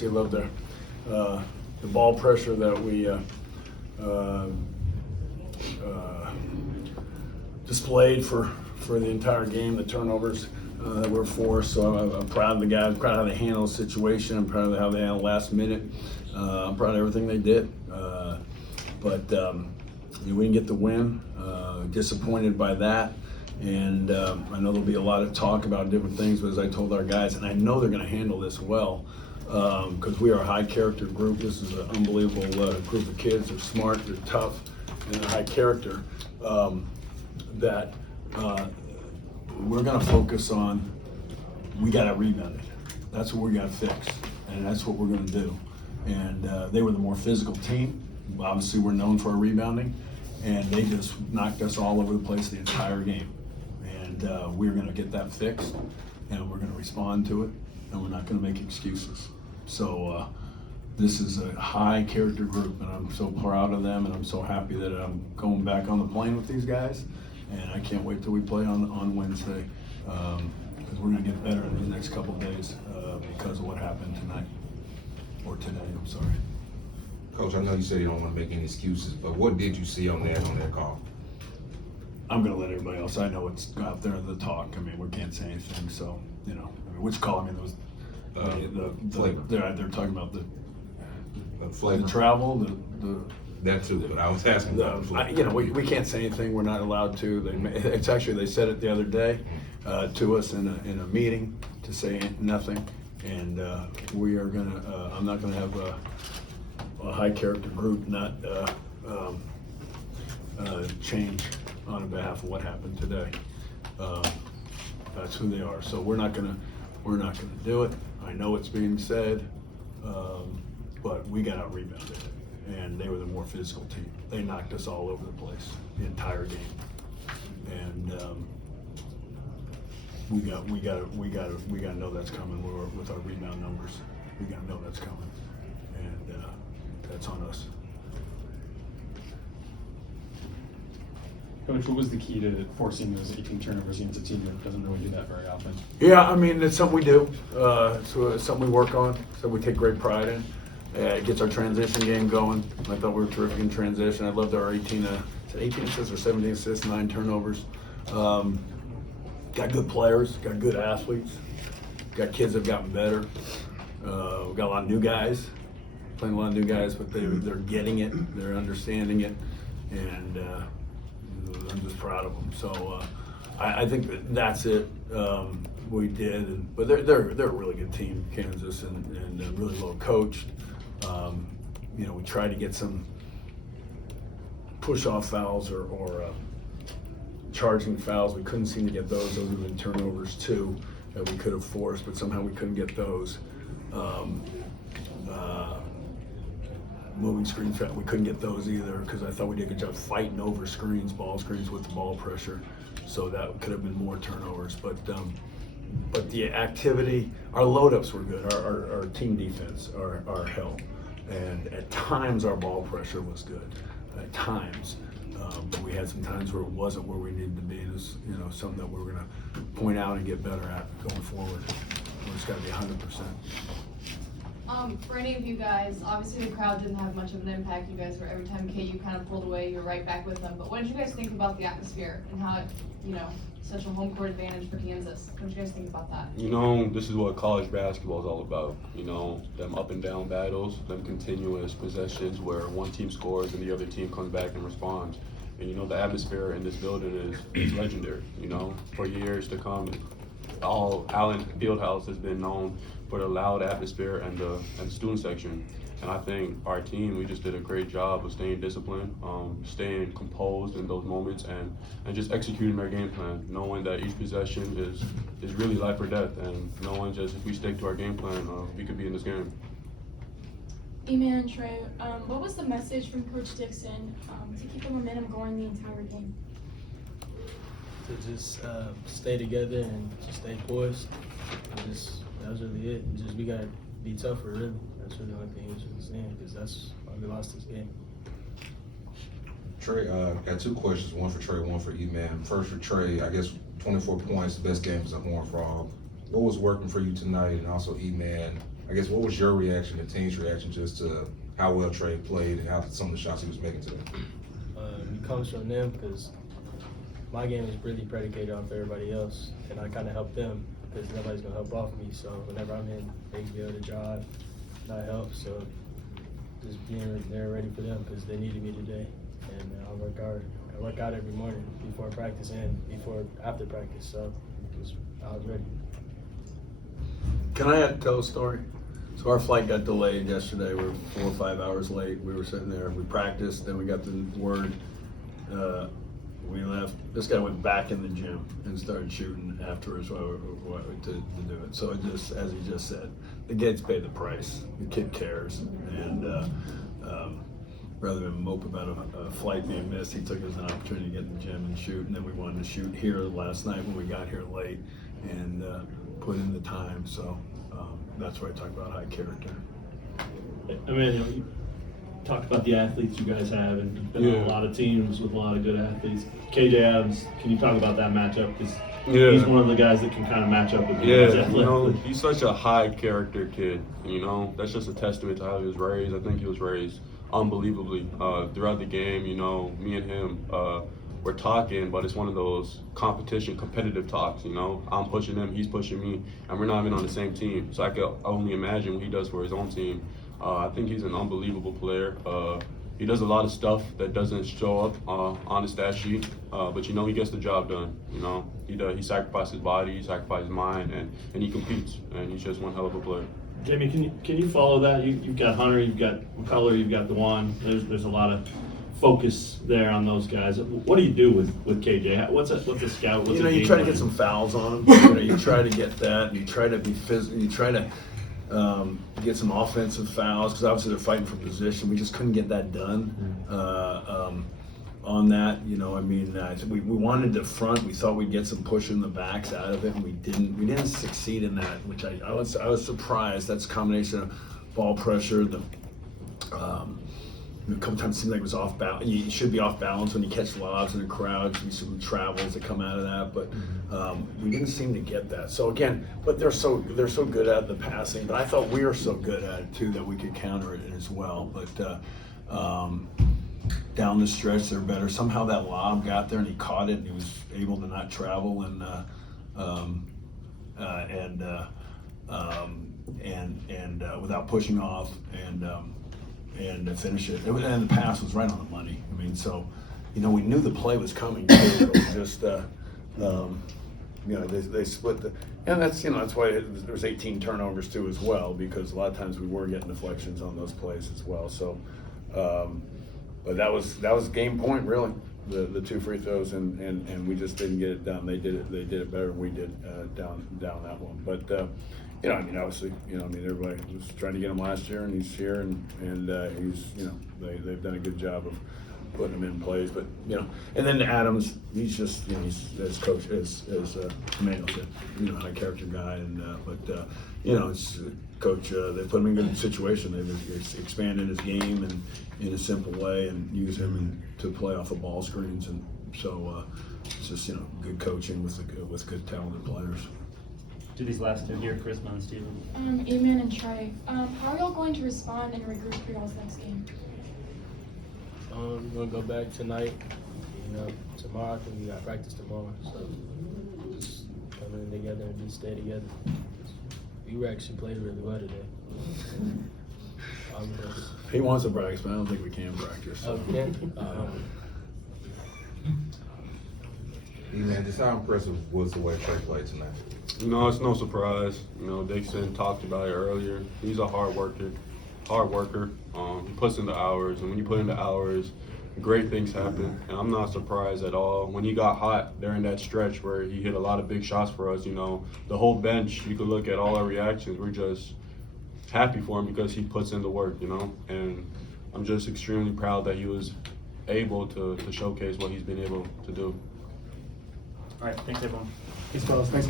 I love the ball pressure that we displayed for the entire game, the turnovers that were forced. So I'm proud of the guys, proud of how they handled the situation. I'm proud of how they handled last minute. I'm proud of everything they did. But we didn't get the win. Disappointed by that. And I know there'll be a lot of talk about different things, but as I told our guys, and I know they're going to handle this well, because we are a high character group. This is an unbelievable group of kids. They're smart, they're tough, and they're high character. That we're going to focus on, we got to rebound it. That's what we got to fix, and that's what we're going to do. And they were the more physical team. Obviously, we're known for our rebounding, and they just knocked us all over the place the entire game. And we're going to get that fixed, and we're going to respond to it, and we're not going to make excuses. So this is a high character group, and I'm so proud of them, and I'm so happy that I'm going back on the plane with these guys. And I can't wait till we play on Wednesday, because we're going to get better in the next couple of days because of what happened tonight, or today, I'm sorry. Coach, I know you said you don't want to make any excuses, but what did you see on that call? I'm going to let everybody else. I know it's out there in the talk. I mean, we can't say anything, so, which call? I mean, there was they're talking about the travel, the that too, but I was asking about the we can't say anything. We're not allowed to. It's actually, they said it the other day to us in a meeting to say nothing, and we are gonna. I'm not gonna have a high character group not change on behalf of what happened today. That's who they are. So we're not gonna do it. I know it's being said, but we got out rebounded. And they were the more physical team. They knocked us all over the place the entire game, and we got to know that's coming. With our rebound numbers, we got to know that's coming, and that's on us. Coach, what was the key to forcing those 18 turnovers against a team that doesn't really do that very often? Yeah, I mean, it's something we do. So it's something we work on. So we take great pride in. It gets our transition game going. I thought we were terrific in transition. I loved our 18 assists or 17 assists, 9 turnovers. Got good players, got good athletes, got kids that have gotten better. We got a lot of new guys, playing a lot of new guys, but they're getting it, they're understanding it, and I'm just proud of them. So I think that's it. We did, but they're a really good team, Kansas, and really well coached. We tried to get some push-off fouls or charging fouls. We couldn't seem to get those. Those would have been turnovers too that we could have forced, but somehow we couldn't get those. Moving screens, we couldn't get those either because I thought we did a good job fighting over screens, ball screens with the ball pressure. So that could have been more turnovers. But the activity, our load-ups were good. Our team defense, our help. And at times our ball pressure was good, at times. But we had some times where it wasn't where we needed to be. It was, something that we were gonna point out and get better at going forward. It's gotta be 100%. For any of you guys, obviously the crowd didn't have much of an impact. You guys were, every time KU kind of pulled away, you're right back with them. But what did you guys think about the atmosphere and how it, such a home court advantage for Kansas? What did you guys think about that? This is what college basketball is all about. Them up and down battles, them continuous possessions where one team scores and the other team comes back and responds. And the atmosphere in this building is legendary. For years to come, all Allen Fieldhouse has been known for the loud atmosphere and the student section. And I think our team, we just did a great job of staying disciplined, staying composed in those moments, and just executing our game plan, knowing that each possession is really life or death, and knowing just if we stick to our game plan, we could be in this game. Emanuel and Trey, what was the message from Coach Dixon to keep the momentum going the entire game? To just stay together and just stay poised. That was really it. We gotta be tougher, really. That's really the only thing we should saying, because that's why we lost this game. Trey, got 2 questions, one for Trey, one for E-Man. First for Trey, I guess 24 points, the best game as a Horned Frog. What was working for you tonight? And also E-Man, I guess, what was your reaction, the team's reaction, just to how well Trey played and how some of the shots he was making today? It comes from them because my game is really predicated off everybody else, and I kind of help them because nobody's gonna help off me. So whenever I'm in, they can be able to drive, not help. So just being there ready for them because they needed me today, and I work hard. I work out every morning before practice and after practice. So I was ready. Can I tell a story? So our flight got delayed yesterday. We were 4 or 5 hours late. We were sitting there. We practiced. Then we got the word. We left. This guy went back in the gym and started shooting afterwards to do it. So it just, as he just said, the kid's paid the price. The kid cares, and rather than mope about a flight being missed, he took it as an opportunity to get in the gym and shoot. And then we wanted to shoot here last night when we got here late and put in the time. So that's why I talk about high character. Emanuel, you talked about the athletes you guys have, and you've been on a lot of teams with a lot of good athletes. KJ Adams, can you talk about that matchup? Because he's one of the guys that can kind of match up with you. Yeah, you know, he's such a high character kid. You know, that's just a testament to how he was raised. I think he was raised unbelievably throughout the game. You know, me and him, we're talking, but it's one of those competitive talks, you know. I'm pushing him, he's pushing me, and we're not even on the same team. So I could only imagine what he does for his own team. I think he's an unbelievable player. He does a lot of stuff that doesn't show up on the stat sheet, but you know, he gets the job done. You know, he sacrifices his body, he sacrifices his mind, and he competes, and he's just one hell of a player. Jamie, can you follow that? You've got Hunter, you've got McCullough, you've got DeJuan. There's a lot of focus there on those guys. What do you do with KJ? What's a scout? What's You try to get some fouls on him. You try to get that, and you try to be physical. You try to get some offensive fouls because obviously they're fighting for position. We just couldn't get that done on that. You know, I mean, we wanted to front. We thought we'd get some push in the backs out of it, and we didn't. We didn't succeed in that, which I was surprised. That's a combination of ball pressure, a couple times it seemed like it was off balance. You should be off balance when you catch lobs in a crowd. Should be some travels that come out of that, but we didn't seem to get that. So again, but they're so good at the passing. But I thought we were so good at it too that we could counter it as well. But down the stretch, they're better. Somehow that lob got there and he caught it and he was able to not travel and without pushing off and finish it. And the pass was right on the money. I mean, so, you know, we knew the play was coming. It was just, you know, they split the, and that's, you know, that's why there's 18 turnovers too as well, because a lot of times we were getting deflections on those plays as well. So, but that was game point really, the 2 free throws, and we just didn't get it done. They did it better than we did down that one. But you know, I mean, obviously, you know, I mean, everybody was trying to get him last year, and he's here, and he's, you know, they've done a good job of putting him in plays. But, you know, and then Adams, he's just, you know, he's as coach as Emanuel said, you know, high character guy, and but you know, it's coach. They put him in good situation. They've expanded his game and in a simple way, and use him to play off the ball screens, and so it's just, you know, good coaching with good talented players. Do these last two here, Chris and Steven? Amen and Trey. How are y'all going to respond and regroup for y'all's next game? We're gonna go back tonight. You know, tomorrow I think we got practice tomorrow, so just come in together and just stay together. We actually played really well today. He wants to practice, but I don't think we can practice. So. Okay. Man, just how impressive was the way Trey played tonight? You know, it's no surprise. You know, Dixon talked about it earlier. He's a hard worker. He puts in the hours, and when you put in the hours, great things happen. And I'm not surprised at all. When he got hot during that stretch where he hit a lot of big shots for us, you know, the whole bench, you could look at all our reactions. We're just happy for him because he puts in the work, you know. And I'm just extremely proud that he was able to showcase what he's been able to do. All right, thanks everyone. Peace, fellas. Thanks.